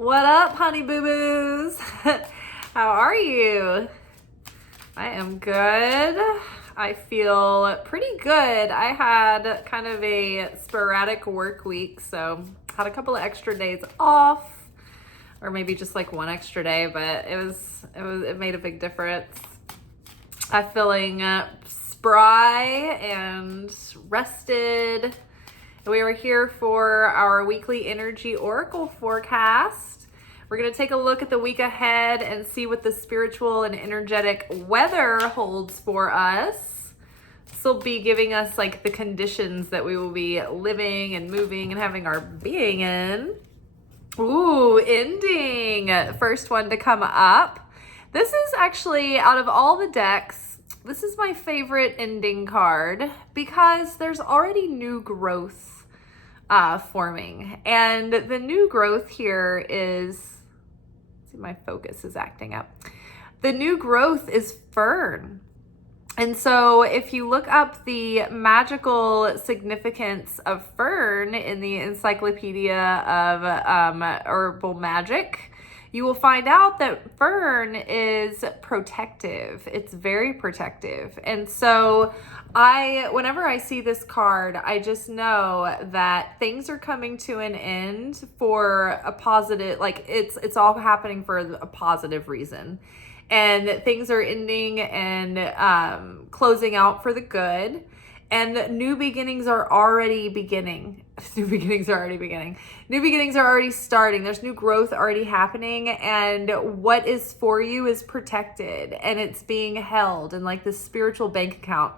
What up, honey boo-boos? How are you? I am good. I feel pretty good. I had kind of a sporadic work week, so had a couple of extra days off, or maybe just like one extra day, but it made a big difference. I'm feeling spry and rested. We are here for our weekly energy oracle forecast. We're going to take a look at the week ahead and see what the spiritual and energetic weather holds for us. This will be giving us like the conditions that we will be living and moving and having our being in. Ooh, ending. First one to come up. This is actually, out of all the decks, this is my favorite ending card because there's already new growth forming. And the new growth here is, see, my focus is acting up. The new growth is fern. And so if you look up the magical significance of fern in the Encyclopedia of Herbal Magic, you will find out that fern is protective. It's very protective. And so whenever I see this card, I just know that things are coming to an end for a positive, like it's all happening for a positive reason. And things are ending and closing out for the good. And new beginnings are already beginning. New beginnings are already beginning. New beginnings are already starting. There's new growth already happening. And what is for you is protected. And it's being held in like this spiritual bank account.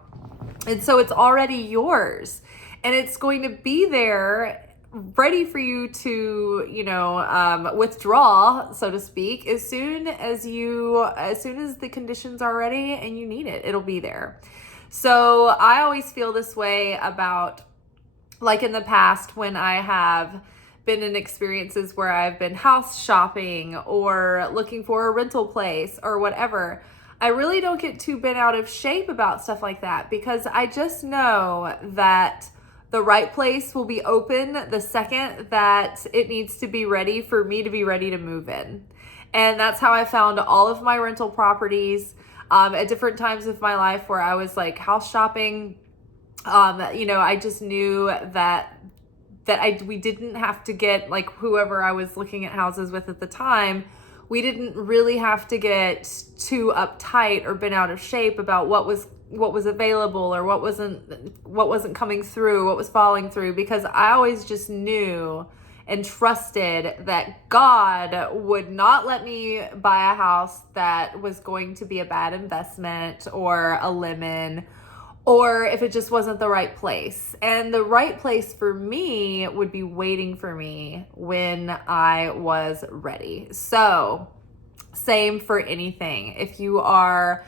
And so it's already yours. And it's going to be there ready for you to, withdraw, so to speak, as soon as the conditions are ready and you need it, it'll be there. So I always feel this way about, like in the past when I have been in experiences where I've been house shopping or looking for a rental place or whatever. I really don't get too bent out of shape about stuff like that because I just know that the right place will be open the second that it needs to be ready for me to be ready to move in. And that's how I found all of my rental properties at different times of my life where I was like house shopping. I just knew that we didn't have to get, like, whoever I was looking at houses with at the time, we didn't really have to get too uptight or bent out of shape about what was available or what wasn't coming through, what was falling through, because I always just knew and trusted that God would not let me buy a house that was going to be a bad investment or a lemon, or if it just wasn't the right place. And the right place for me would be waiting for me when I was ready. So same for anything. If you are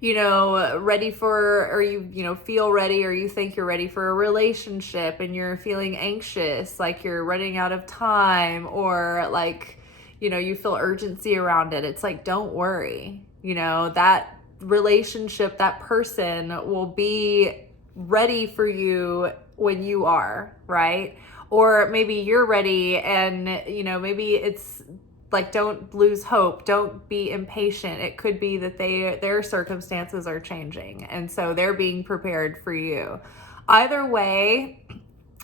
ready for, or you feel ready, or you think you're ready for a relationship and you're feeling anxious, like you're running out of time, or like, you feel urgency around it. It's like, don't worry, that relationship, that person will be ready for you when you are, right? Or maybe you're ready and, maybe it's like, don't lose hope. Don't be impatient. It could be that their circumstances are changing. And so they're being prepared for you. Either way,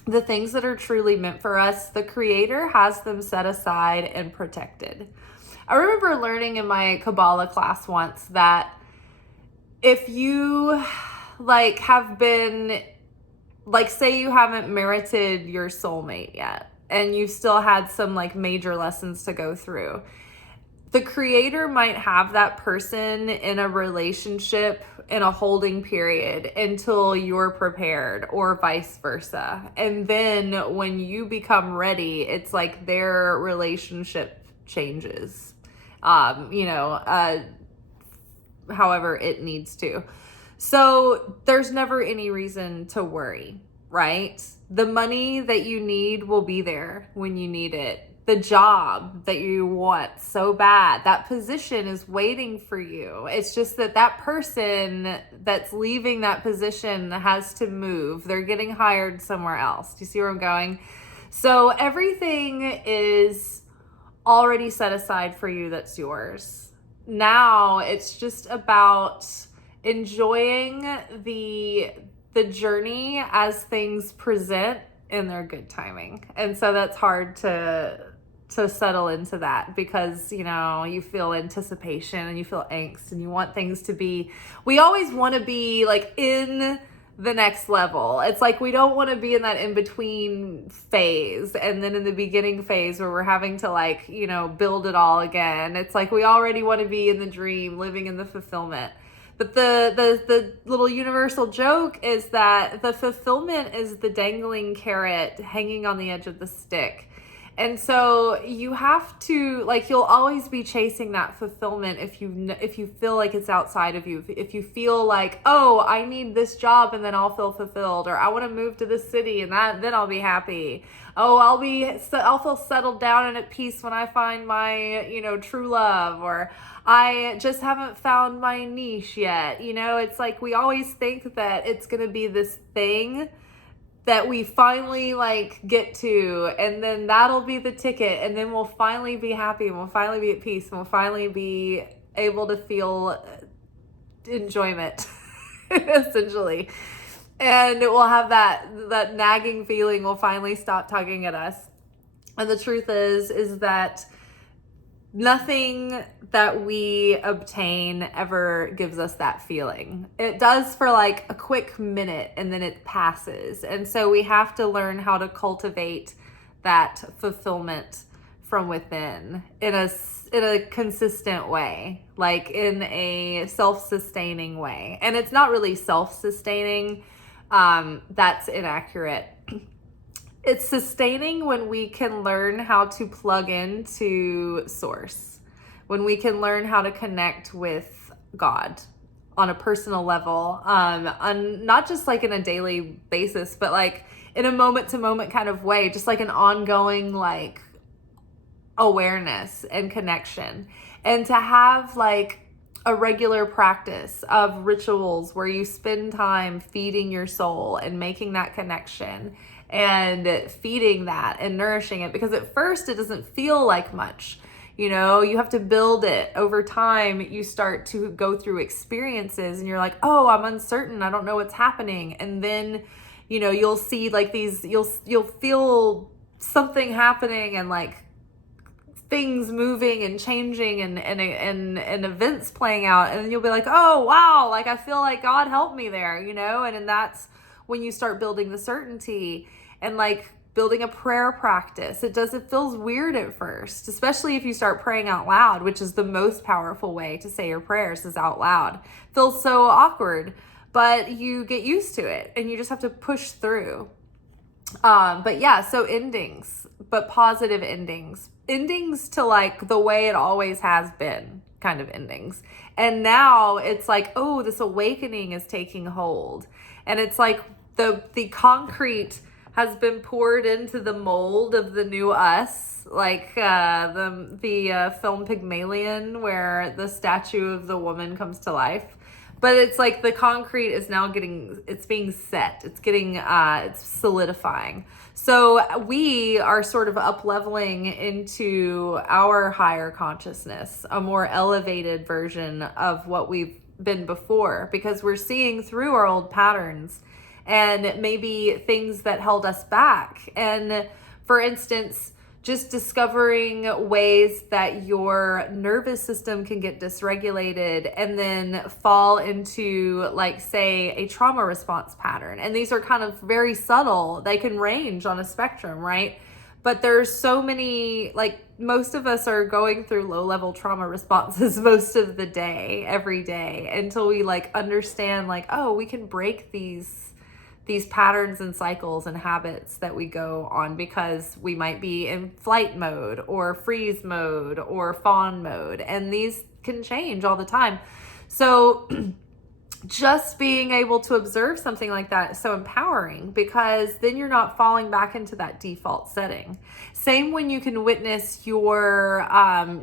the things that are truly meant for us, the Creator has them set aside and protected. I remember learning in my Kabbalah class once that if you have been, say you haven't merited your soulmate yet, and you've still had some major lessons to go through, the Creator might have that person in a relationship in a holding period until you're prepared, or vice versa. And then when you become ready, it's like their relationship changes, however it needs to. So there's never any reason to worry, right? The money that you need will be there when you need it. The job that you want so bad, that position is waiting for you. It's just that person that's leaving that position has to move. They're getting hired somewhere else. Do you see where I'm going? So everything is already set aside for you that's yours. Now it's just about enjoying the journey as things present in their good timing. And so that's hard to settle into that, because you feel anticipation and you feel angst and you want things to be, we always want to be like in the next level. It's like we don't want to be in that in-between phase and then in the beginning phase where we're having to like build it all again. It's like we already want to be in the dream, living in the fulfillment. But the little universal joke is that the fulfillment is the dangling carrot hanging on the edge of the stick. And so you have to, like, you'll always be chasing that fulfillment if you feel like it's outside of you. If you feel like, oh, I need this job and then I'll feel fulfilled, or I want to move to this city and then I'll be happy. Oh, I'll feel settled down and at peace when I find my, true love, or I just haven't found my niche yet. It's like we always think that it's going to be this thing that we finally like get to, and then that'll be the ticket, and then we'll finally be happy, and we'll finally be at peace, and we'll finally be able to feel enjoyment essentially, and we'll have that nagging feeling will finally stop tugging at us. And the truth is that nothing that we obtain ever gives us that feeling. It does for like a quick minute and then it passes. And so we have to learn how to cultivate that fulfillment from within in a consistent way, like in a self-sustaining way. And it's not really self-sustaining. That's inaccurate. It's sustaining when we can learn how to plug into source, when we can learn how to connect with God on a personal level, not just like in a daily basis, but like in a moment to moment kind of way, just like an ongoing like awareness and connection. And to have like a regular practice of rituals where you spend time feeding your soul and making that connection and feeding that and nourishing it, because at first it doesn't feel like much. You have to build it over time. You start to go through experiences and you're like, oh, I'm uncertain, I don't know what's happening. And then you'll see like these, you'll feel something happening and like things moving and changing and events playing out, and then you'll be like, oh wow, like I feel like God helped me there, and then that's when you start building the certainty and like building a prayer practice. It feels weird at first, especially if you start praying out loud, which is the most powerful way to say your prayers is out loud. It feels so awkward, but you get used to it and you just have to push through. But yeah, so endings, but positive endings to like the way it always has been kind of endings. And now it's like, oh, this awakening is taking hold. And it's like the concrete has been poured into the mold of the new us, like the film Pygmalion, where the statue of the woman comes to life. But it's like the concrete is now it's being set. It's it's solidifying. So we are sort of up-leveling into our higher consciousness, a more elevated version of what we've been before, because we're seeing through our old patterns and maybe things that held us back. And for instance, just discovering ways that your nervous system can get dysregulated and then fall into, like, say, a trauma response pattern. And these are kind of very subtle. They can range on a spectrum, right? But there's so many, like, most of us are going through low-level trauma responses most of the day, every day, until we, like, understand, like, oh, we can break these patterns and cycles and habits that we go on because we might be in flight mode or freeze mode or fawn mode. And these can change all the time. So just being able to observe something like that is so empowering, because then you're not falling back into that default setting. Same when you can witness your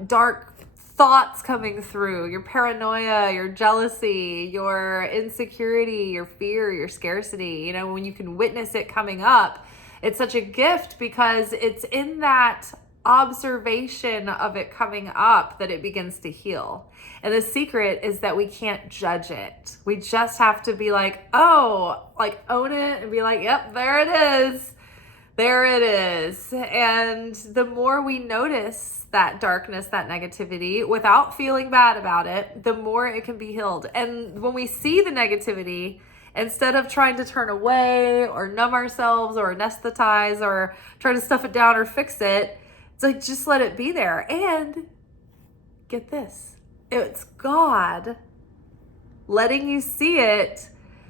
dark thoughts coming through, your paranoia, your jealousy, your insecurity, your fear, your scarcity. When you can witness it coming up, it's such a gift, because it's in that observation of it coming up that it begins to heal. And the secret is that we can't judge it. We just have to be like, oh, like own it and be like, yep, there it is. There it is. And the more we notice that darkness, that negativity, without feeling bad about it, the more it can be healed. And when we see the negativity, instead of trying to turn away or numb ourselves or anesthetize or try to stuff it down or fix it, it's like, just let it be there. And get this, it's God letting you see it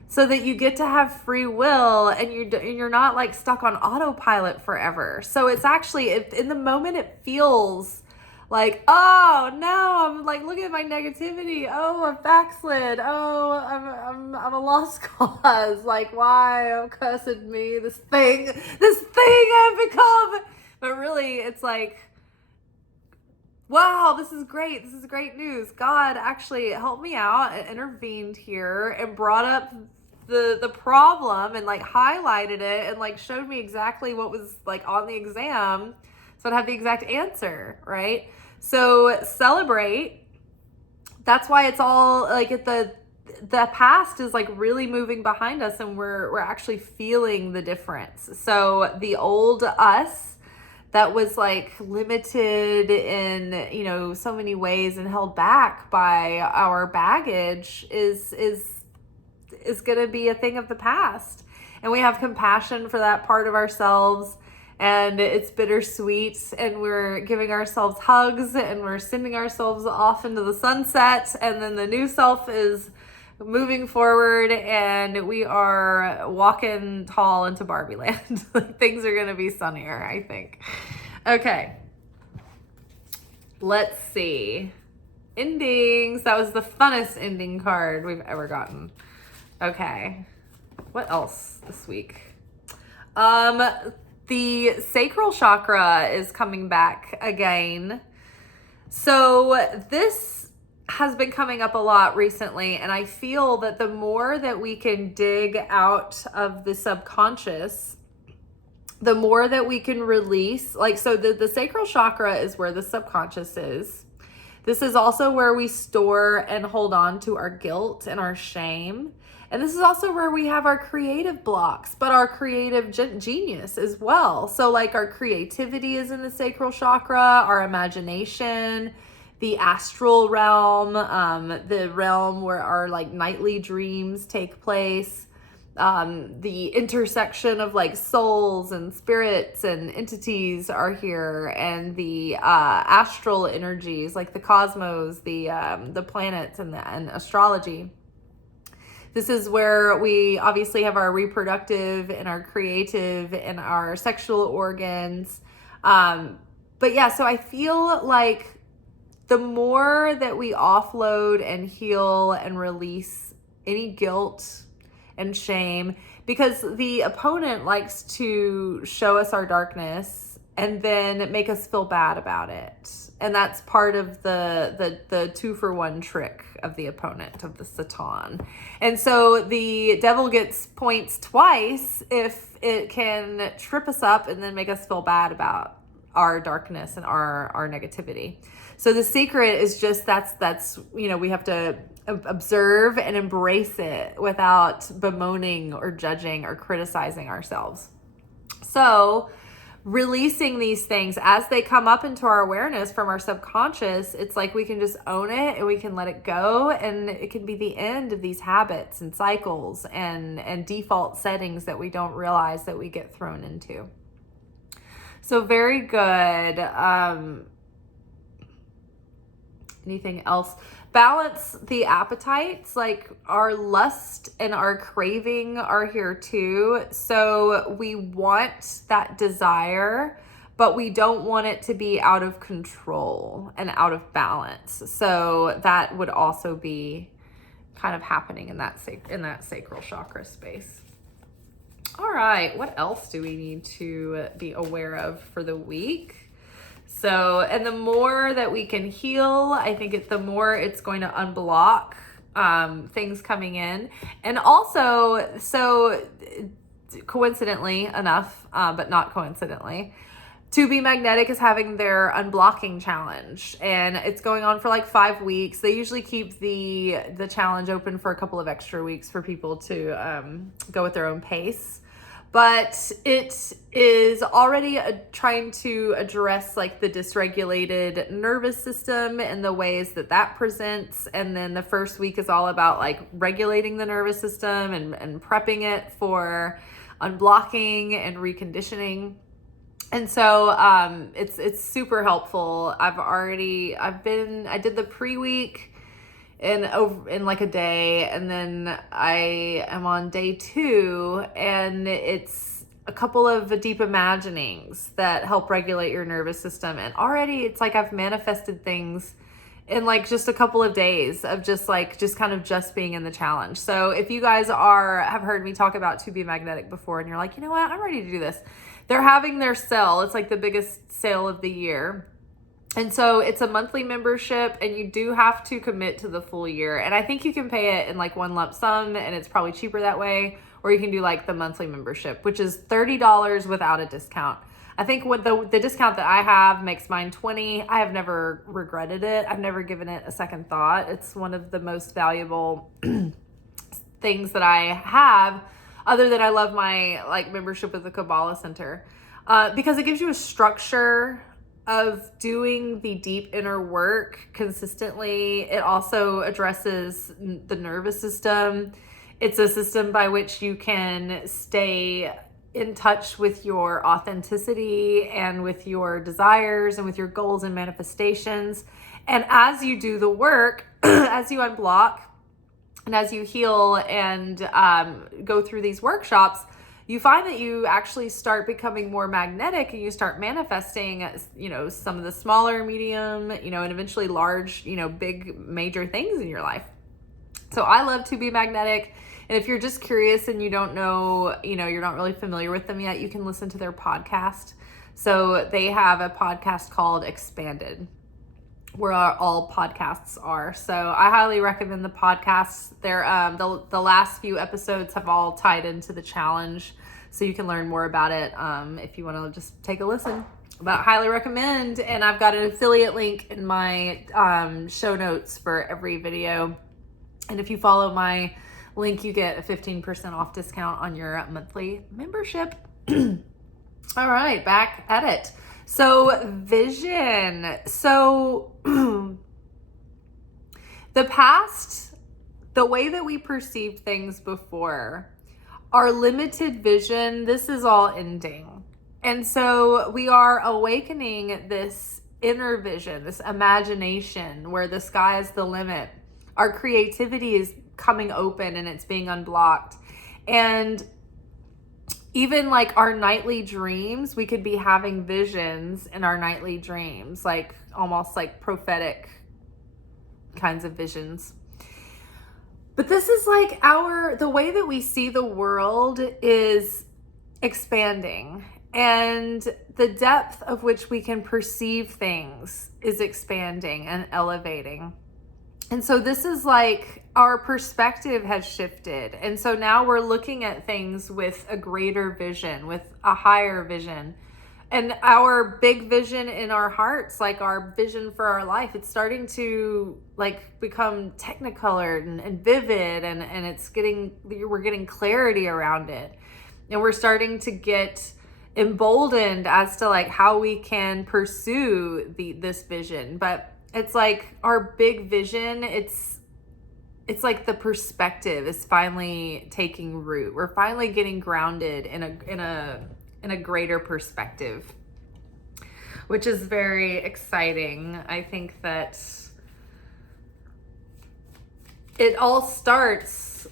so that you get to have free will and you're not like stuck on autopilot forever. So it's actually, in the moment it feels like, oh no, I'm like, look at my negativity. Oh, I'm backslid. Oh, I'm a lost cause. Like, why? Oh, cursed me. This thing I've become. But really, it's like, wow, this is great. This is great news. God actually helped me out and intervened here and brought up the problem and like highlighted it and like showed me exactly what was like on the exam. So I'd have the exact answer, right? So celebrate. That's why it's all like the past is like really moving behind us and we're actually feeling the difference. So the old us that was like limited in, you know, so many ways and held back by our baggage is going to be a thing of the past. And we have compassion for that part of ourselves. And it's bittersweet, and we're giving ourselves hugs, and we're sending ourselves off into the sunset, and then the new self is moving forward, and we are walking tall into Barbie land. Things are going to be sunnier, I think. Okay. Let's see. Endings. That was the funnest ending card we've ever gotten. Okay. What else this week? The sacral chakra is coming back again. So this has been coming up a lot recently, and I feel that the more that we can dig out of the subconscious, the more that we can release. Like, so the sacral chakra is where the subconscious is. This is also where we store and hold on to our guilt and our shame. And this is also where we have our creative blocks, but our creative genius as well. So like our creativity is in the sacral chakra, our imagination, the astral realm, the realm where our like nightly dreams take place, the intersection of like souls and spirits and entities are here, and the astral energies like the cosmos, the planets and astrology. This is where we obviously have our reproductive and our creative and our sexual organs. But yeah, so I feel like the more that we offload and heal and release any guilt and shame, because the opponent likes to show us our darkness and then make us feel bad about it. And that's part of the 2-for-1 trick of the opponent, of the Satan. And so the devil gets points twice if it can trip us up and then make us feel bad about our darkness and our negativity. So the secret is just that's you know, we have to observe and embrace it without bemoaning or judging or criticizing ourselves. So releasing these things as they come up into our awareness from our subconscious, it's like we can just own it and we can let it go, and it can be the end of these habits and cycles and default settings that we don't realize that we get thrown into. So very good. Anything else? Balance the appetites, like our lust and our craving are here too. So we want that desire, but we don't want it to be out of control and out of balance. So that would also be kind of happening in that sacral chakra space. All right, what else do we need to be aware of for the week? So, and the more that we can heal, I think the more it's going to unblock things coming in. And also, so coincidentally enough, but not coincidentally, To Be Magnetic is having their unblocking challenge, and it's going on for like 5 weeks. They usually keep the challenge open for a couple of extra weeks for people to go at their own pace. But it is already trying to address like the dysregulated nervous system and the ways that presents. And then the first week is all about like regulating the nervous system and prepping it for unblocking and reconditioning. And so it's super helpful. I did the pre-week in like a day, and then I am on day 2, and it's a couple of deep imaginings that help regulate your nervous system. And already it's like I've manifested things in like just a couple of days of just being in the challenge. So if you guys have heard me talk about To Be Magnetic before, and you're like, you know what, I'm ready to do this. They're having their sale. It's like the biggest sale of the year. And so it's a monthly membership, and you do have to commit to the full year. And I think you can pay it in like one lump sum, and it's probably cheaper that way. Or you can do like the monthly membership, which is $30 without a discount. I think what the discount that I have makes mine $20. I have never regretted it. I've never given it a second thought. It's one of the most valuable things that I have, other than I love my like membership with the Kabbalah Center, because it gives you a structure of doing the deep inner work consistently. It also addresses the nervous system. It's a system by which you can stay in touch with your authenticity and with your desires and with your goals and manifestations. And as you do the work, as you unblock and as you heal and go through these workshops, you find that you actually start becoming more magnetic, and you start manifesting, some of the smaller, medium, and eventually large, big, major things in your life. So I love To Be Magnetic. And if you're just curious and you don't know, you're not really familiar with them yet, you can listen to their podcast. So they have a podcast called Expanded, where all podcasts are. So I highly recommend the podcasts. They're the last few episodes have all tied into the challenge, so you can learn more about it if you want to just take a listen. But I highly recommend, and I've got an affiliate link in my show notes for every video. And if you follow my link, you get a 15% off discount on your monthly membership. All right, back at it. So vision. So the past, the way that we perceived things before, our limited vision, this is all ending. And so we are awakening this inner vision, this imagination where the sky is the limit. Our creativity is coming open and it's being unblocked. And even like our nightly dreams, we could be having visions in our nightly dreams, like almost like prophetic kinds of visions. But this is like the way that we see the world is expanding, and the depth of which we can perceive things is expanding and elevating. And so this is like our perspective has shifted. And so now we're looking at things with a greater vision, with a higher vision. And our big vision in our hearts, like our vision for our life, it's starting to like become technicolored and vivid, and we're getting clarity around it. And we're starting to get emboldened as to like how we can pursue this vision. But it's like our big vision, it's like the perspective is finally taking root. We're finally getting grounded in a greater perspective, which is very exciting. I think that it all starts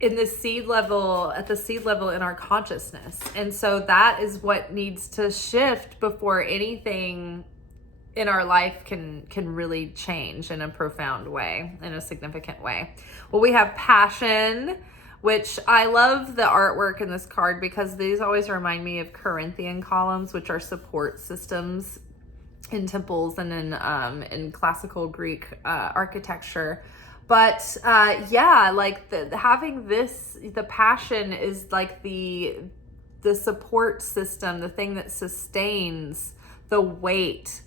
in the seed level, at the seed level in our consciousness. And so that is what needs to shift before anything in our life can really change in a profound way, in a significant way. Well, we have passion, which I love the artwork in this card because these always remind me of Corinthian columns, which are support systems in temples and in classical Greek architecture. But like having this, the passion is like the the support system, the thing that sustains the weight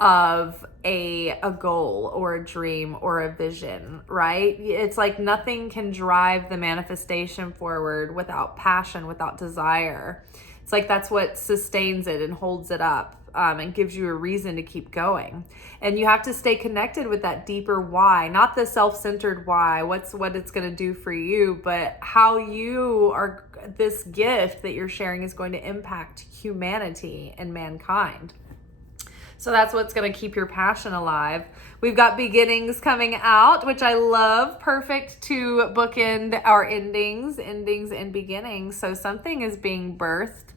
of a goal or a dream or a vision, right? It's like nothing can drive the manifestation forward without passion, without desire. It's like that's what sustains it and holds it up, and gives you a reason to keep going. And you have to stay connected with that deeper why, not the self-centered why, what it's going to do for you, but how you are, this gift that you're sharing is going to impact humanity and mankind. So that's what's going to keep your passion alive. We've got beginnings coming out, which I love. Perfect to bookend our endings and beginnings. So something is being birthed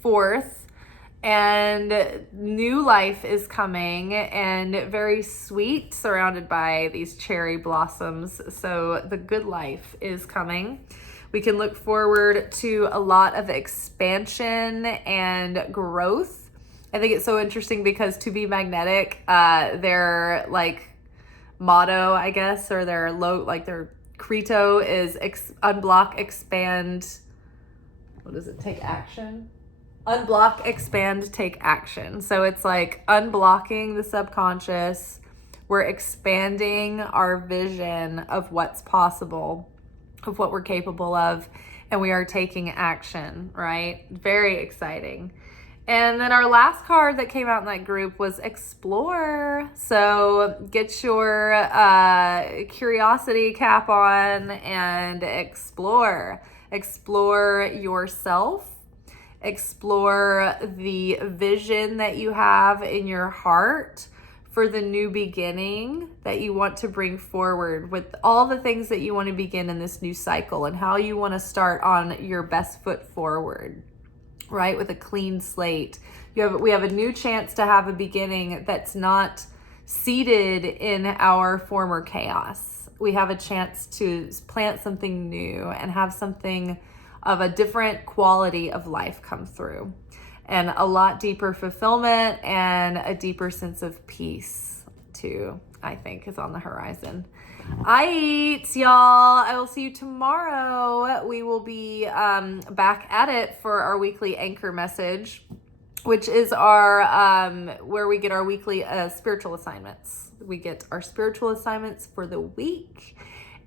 forth and new life is coming, and very sweet, surrounded by these cherry blossoms. So the good life is coming. We can look forward to a lot of expansion and growth. I think it's so interesting because to be magnetic, their like motto, I guess, or their their credo is unblock, expand. What does it? Take action. Unblock, expand, take action. So it's like unblocking the subconscious. We're expanding our vision of what's possible, of what we're capable of, and we are taking action, right? Very exciting. And then our last card that came out in that group was explore. So get your curiosity cap on and explore. Explore yourself. Explore the vision that you have in your heart for the new beginning that you want to bring forward, with all the things that you want to begin in this new cycle and how you want to start on your best foot forward. Right? With a clean slate. We have a new chance to have a beginning that's not seated in our former chaos. We have a chance to plant something new and have something of a different quality of life come through. And a lot deeper fulfillment and a deeper sense of peace too, I think, is on the horizon. Aight, y'all. I will see you tomorrow. We will be back at it for our weekly anchor message, which is our where we get our weekly spiritual assignments. We get our spiritual assignments for the week.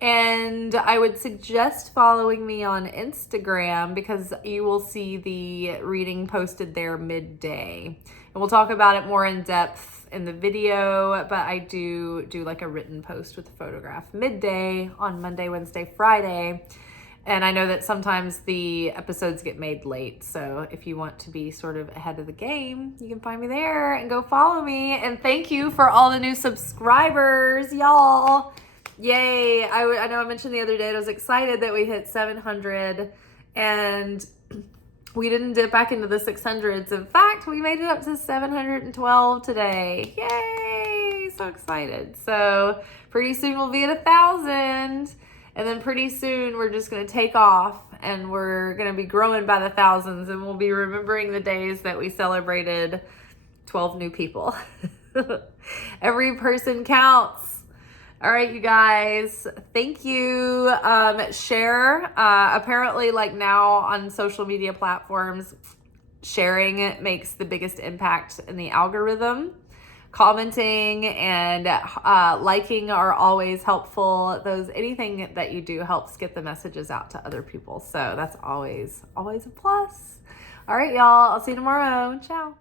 And I would suggest following me on Instagram because you will see the reading posted there midday. And we'll talk about it more in depth in the video, but I do like a written post with a photograph midday on Monday, Wednesday, Friday. And I know that sometimes the episodes get made late. So if you want to be sort of ahead of the game, you can find me there and go follow me. And thank you for all the new subscribers, y'all. Yay. I know I mentioned the other day, I was excited that we hit 700 and we didn't dip back into the 600s. In fact, we made it up to 712 today. Yay! So excited. So pretty soon we'll be at 1,000. And then pretty soon we're just going to take off and we're going to be growing by the thousands, and we'll be remembering the days that we celebrated 12 new people. Every person counts. All right, you guys, thank you. Share. Apparently, like now on social media platforms, sharing it makes the biggest impact in the algorithm. Commenting and liking are always helpful. Anything that you do helps get the messages out to other people. So that's always a plus. All right, y'all. I'll see you tomorrow. Ciao.